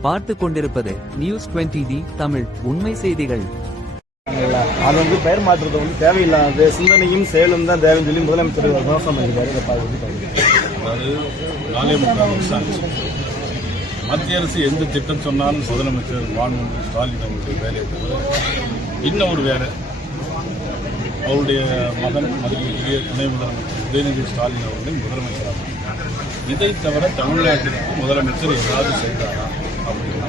நீங்கள் பார்த்து கொண்டிருப்பது News20D தமிழ் உண்மை செய்திகள். அது வந்து பெயர் மாற்றத்தை வந்து தேவையில்லாத சிந்தனையும் செயலும் தான் தேவைன்னு சொல்லி முதலமைச்சர் விமர்சனம் பண்ணியிருக்காரு. அதாவது 4.25 வருஷம் ஆச்சு. மத்திய அரசு எந்த திட்டம் சொன்னாலும் முதலமைச்சர் மாண்புமிகு ஸ்டாலின் அவருடைய வேலையை தவிர இன்னும் ஒரு வேலை அவருடைய மகன் மதிப்புக்குரிய துணை முதலமைச்சர் உதயநிதி ஸ்டாலின் அவர்களை முதலமைச்சராக இதை தவிர தமிழ்நாட்டிற்கு முதலமைச்சர் ஏதாவது செய்தாரா அப்படின்னா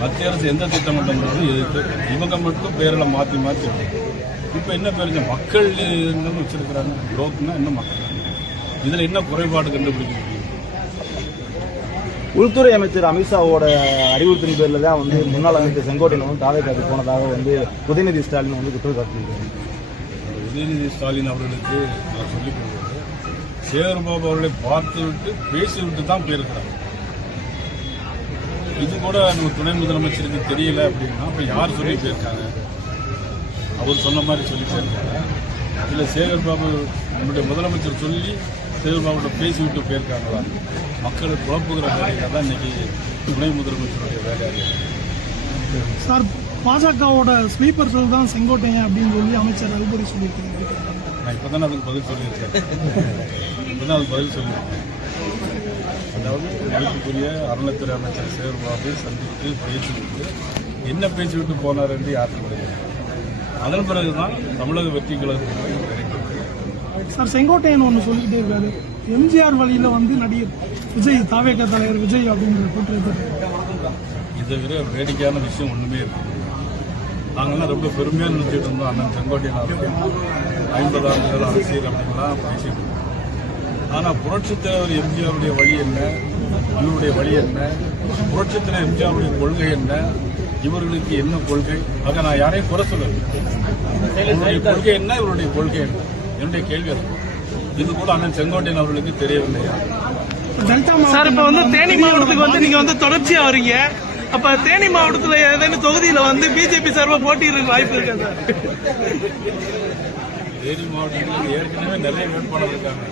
மத்திய அரசு எந்த திட்டம் பண்ணுறது எதிர்த்து இவங்க மட்டும் பேரில் மாற்றி மாற்றி இப்போ என்ன பேருங்க மக்கள் என்னன்னு வச்சிருக்கிறாங்க. லோக்குன்னா என்ன மக்கள், இதில் என்ன குறைபாடு கண்டுபிடிக்க முடியும்? உள்துறை அமைச்சர் அமித்ஷாவோட அறிவுறுத்தின் பேரில் தான் வந்து முன்னாள் அமைச்சர் செங்கோட்டையன் வந்து தாவேக்காவுக்கு போனதாக வந்து உதயநிதி ஸ்டாலின் வந்து குற்றம் சாட்டியிருக்காரு. உதயநிதி ஸ்டாலின் அவர்களுக்கு நான் சொல்லிக் கொள்வது, சேகர்பாபு அவர்களை பார்த்துவிட்டு பேசிவிட்டு தான் போயிருக்கிறாங்க. இது கூட நம்ம துணை முதலமைச்சருக்கு தெரியல அப்படின்னா அப்போ யார் சொல்லி போயிருக்காங்க? அவர் சொன்ன மாதிரி சொல்லி போயிருக்காங்க. இல்லை சேகர்பாபு நம்முடைய முதலமைச்சர் சொல்லி சேகர்பாபுட பேசிவிட்டு போயிருக்காங்களா? மக்களை குழப்புகிற வேலையாக தான் இன்னைக்கு துணை முதலமைச்சருடைய வேலையாக சார். பாஜகவோட ஸ்லீப்பர் செல் தான் செங்கோட்டையன் அப்படின்னு சொல்லி அமைச்சர் அல்புரி சொல்லியிருக்காங்க. நான் இப்போ தானே அதுக்கு பதில் சொல்லியிருக்கேன். அதுக்கு பதில் சொல்லியிருக்கேன். அதாவது மதிப்புக்குரிய அறநிலைத்துறை அமைச்சர் சேகர்பாபு சந்தித்து பேசிவிட்டு என்ன பேசிவிட்டு போனார் என்று யாருக்கும் தெரியும். அதன் பிறகுதான் தமிழக வெற்றி கழகத்துக்கு கிடைக்கும். சார், செங்கோட்டையன் ஒன்று சொல்லிக்கிட்டே இருக்காரு, எம்ஜிஆர் வழியில வந்து நடிகர் விஜய், தாவேக தலைவர் விஜய் அப்படின்ற கூட்டுறது. இதை விட வேடிக்கையான விஷயம் ஒண்ணுமே இருக்கு. நாங்கள்லாம் ரொம்ப பெருமையாக நினைச்சிட்டு இருந்தோம். அண்ணன் செங்கோட்டையன் 50 ஆண்டுகள் அரசியல் அப்படின்லாம் பேசிட்டு இருந்தோம். ஆனால் புரட்சித் தலைவர் எம்ஜிஆருடைய வழி என்ன, இவருடைய வழி என்ன, புரட்சித் தலைவர் எம்ஜிஆருடைய கொள்கை என்ன, இவர்களுக்கு என்ன கொள்கை? ஆக நான் யாரையும் குறை சொல்லல. இவருடைய கொள்கை என்ன, இவருடைய கொள்கை என்ன, என்னுடைய கேள்வி அது. இது கூட அண்ணன் செங்கோட்டையன் அவர்களுக்கு தெரியவில்லையா? சார், இப்ப வந்து தேனி மாவட்டத்துக்கு வந்து நீங்க வந்து தொடர்ச்சியா வரீங்க. அப்ப தேனி மாவட்டத்துல ஏதேனும் தொகுதியில வந்து பிஜேபி சார்பா போட்டியிட வாய்ப்பு இருக்கா சார்? தேனி மாவட்டத்தில் ஏற்கனவே நிறைய வேட்பாளர் இருக்காங்க.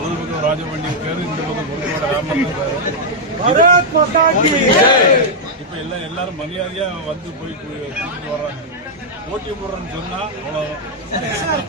வலது பக்கம் ராஜமண்டி இருக்காரு, இந்த பக்கம் பொறுப்பாளர் ராமன் இருக்காரு. இப்ப எல்லாரும் மரியாதையா வந்து போய் கூட்டிட்டு வர்றாங்க. போட்டி போடுறேன்னு சொன்னா அவ்வளவு